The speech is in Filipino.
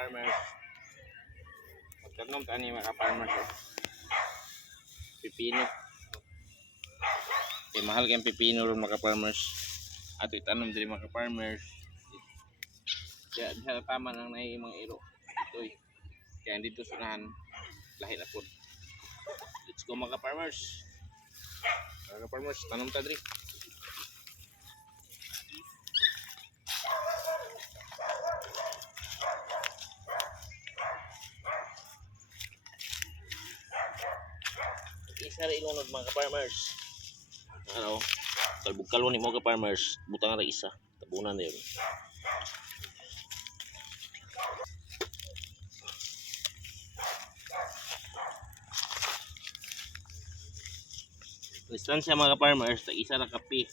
farmers. Magtanong tani mga farmers. Pipino. Okay, mahal kayong pipino ron mga farmers. Ato itanong din mga farmers. Kaya sa tama nang nai mga iro. Itoy. Kaya dito sunahan lahi na po. Let's go mga farmers. Mga farmers, tanong ta diri. Isa rin ilunod mga farmers. Ano? Kalbog-kalon ni mga farmers. Butang ra isa. Tabunan na yun. Distansya mga farmers, tag isa na kape.